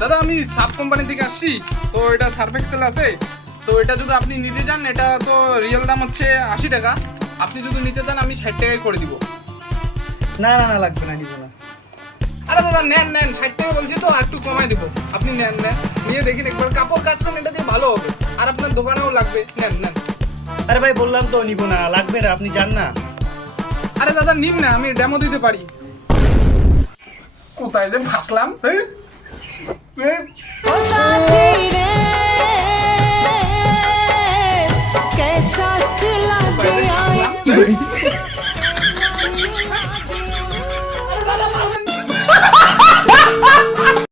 দাদা আমি sub company থেকে আসছি, তো এটা সার্ফ এক্সেল আছে, তো এটা যদি আপনি নিতে চান, এটা তো রিয়েল দাম হচ্ছে 80 টাকা, আপনি যদি নিতে চান আমি 60 টাকায় করে দিব। না না না লাগবে না, নিব না। আরে দাদা নেন নেন, 60 টাকা বলছি তো একটু কমাই দিব, আপনি নেন নেন, নিয়ে দেখি একবার কাপড় কাজ করেন, এটা দিয়ে ভালো হবে আর আপনার দোকানেও লাগবে, নেন নেন। আরে ভাই বললাম তো নিব না, লাগবে না, আপনি যান না। আরে দাদা নিন না, আমি ডেমো দিতে পারি। কোথায় যে ভাসলাম। ओ साथी रे कैसा सिला दिया